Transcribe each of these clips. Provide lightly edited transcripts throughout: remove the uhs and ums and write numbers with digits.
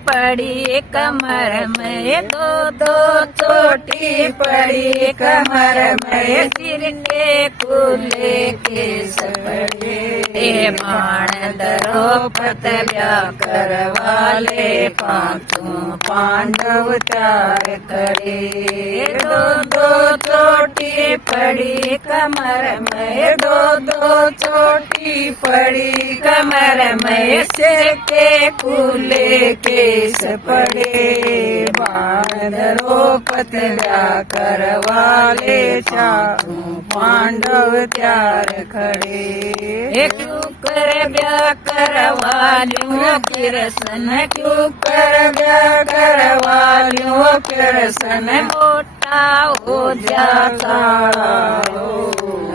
पड़ी कमर में, दो दो चोटी पड़ी कमर में, सिर के कुले केस पड़े, बाण द्रौपद व्याकर वाले, पांचों पांडव त्याग करे। दो दो चोटी पड़ी कमर में, दो दो चोटी पड़ी कमर में, सिर के कुले केस पड़े, बाण द्रौपद व्याकर वाले, चारों पांडव त्याग खड़े। क्यों कर व्याकर वालियों कृष्ण, क्यों कर व्याकर वालियों कृष्ण, मोटा हो जाता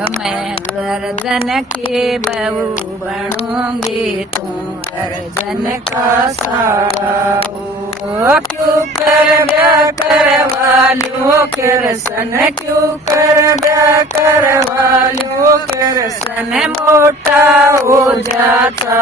मैं अर्जुन की बहू बनूंगी, तुम अर्जुन का साला हो। क्यों कर व्याकर वालियों कृष्ण, क्यों कर व्याकर वालियों कृष्ण, मोटा हो जाता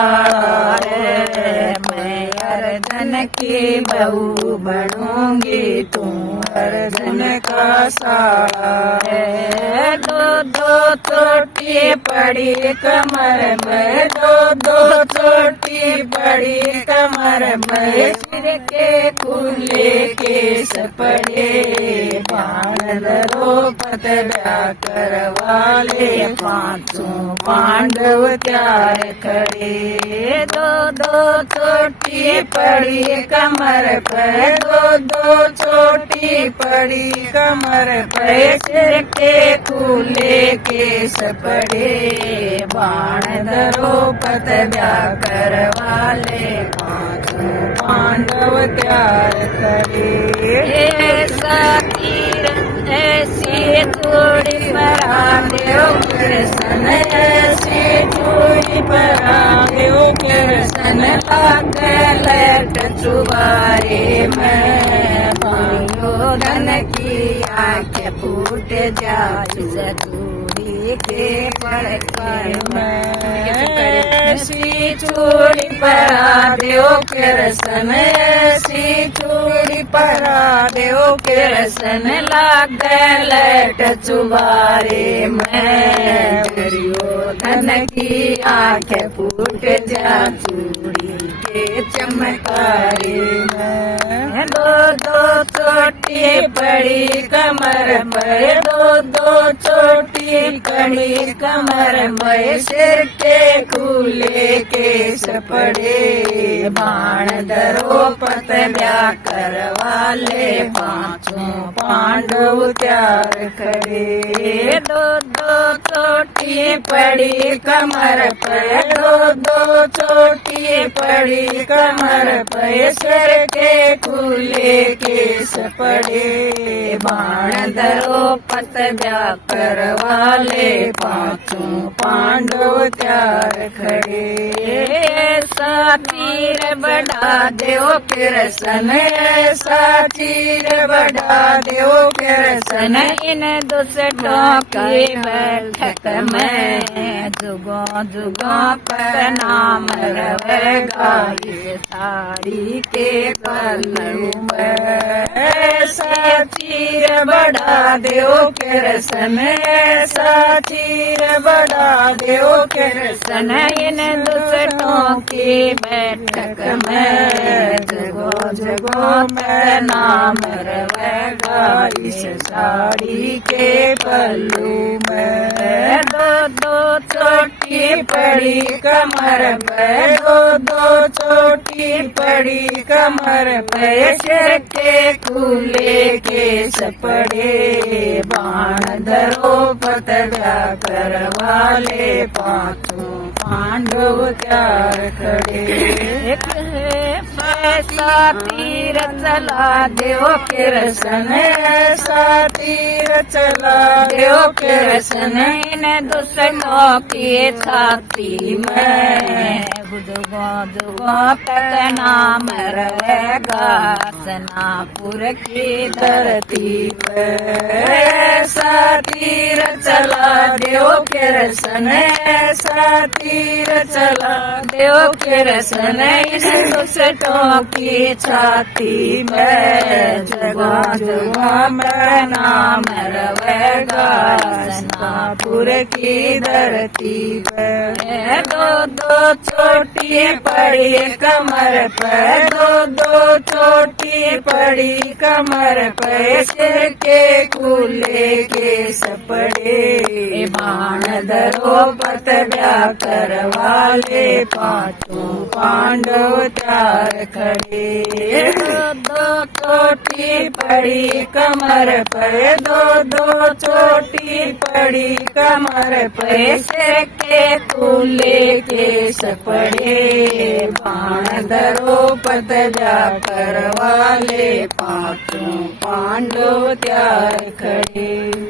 है मैं अर्जुन की बहू बनूंगी, तुम अर्जुन का साला है। दो दो चोटी पड़ी कमर में, दो दो चोटी पड़ी कमर में, सिर के कुले केस पड़े, बाण द्रौपद व्याकर वाले, पांचों पांडव त्याग खड़े। दो दो चोटी पड़ी कमर पर, दो दो चोटी पड़ी कमर पर, सिर के कुले केस पड़े, बाण द्रौपद व्याकर वाले, पांचों पांडव त्याग खड़े। ऐसा तीर ऐसी चूड़ी परा देव कृष्ण, ऐसी चूड़ी परा देव कृष्ण, लाग लट चुबारे में, दुर्योधन की आंखें फूट जाए जदूरी के पड़कर में। ऐसी चूड़ी परा देव कृष्ण, ऐसी चूड़ी परा देव कृष्ण, लाग लट चुबारे में, दुर्योधन की आंखें फूट जा चूड़ी के चमकारे में। दो दो चोटी पड़ी कमर पर, दो दो चोटी पड़ी कमर में, सिर के कुले केस पड़े, बाण द्रौपद व्याकर वाले, पांचों पांडव त्याग खड़े। दो दो चोटी पड़ी कमर पर, दो दो चोटी पड़ी कमर पर, सिर के कुले केस पड़े, बाण द्रौपद व्याकर वाले, पांचों पांडव त्याग खड़े। ऐसा तीर बढ़ा देव कृष्ण, ऐसा तीर बढ़ा देव कृष्ण, इन दुष्टों की बैठक में, जुगों जुगों पर नाम रहेगा ये साड़ी के पल्लू में। ऐसा तीर बढ़ा देव कृष्ण, ऐसा तीर बढ़ा देव कृष्ण, इन दुष्टों की बैठक में, जगो जगो में नाम रहेगा इस साड़ी के पल्लू में। दो दो चोटी पड़ी कमर पे, दो दो चोटी पड़ी कमर पे, सिर के कुले केस पड़े, बाण द्रौपद व्याकर वाले, पांचों पांडव त्याग खड़े। ऐसा तीर चला देव कृष्ण, ऐसा तीर चला देव कृष्ण, इन दुष्टों की छाती में, जुगों जुगों तक नाम रहेगा हसनापुर की धरती पर ऐसा तीर चला देव के रसन, ऐसा तीर चला देव के रसन, इन दुष्टों की छाती में जगह जगह नाम रवेगा हसनापुर की धरती पर। दो दो चोटी पड़ी कमर पर, दो दो चोटी पड़ी कमर पर, सिर के कूले के सपड़े बाण दरोपत व्याकर वाले पांचों पांडव त्यार खड़े। दो चोटी पड़ी कमर पर, दो दो चोटी पड़ी कमर पर, सिर के कूले के सपड़े बाण दरोपत व्याकर वाले पांचों पांडव त्यार खड़े।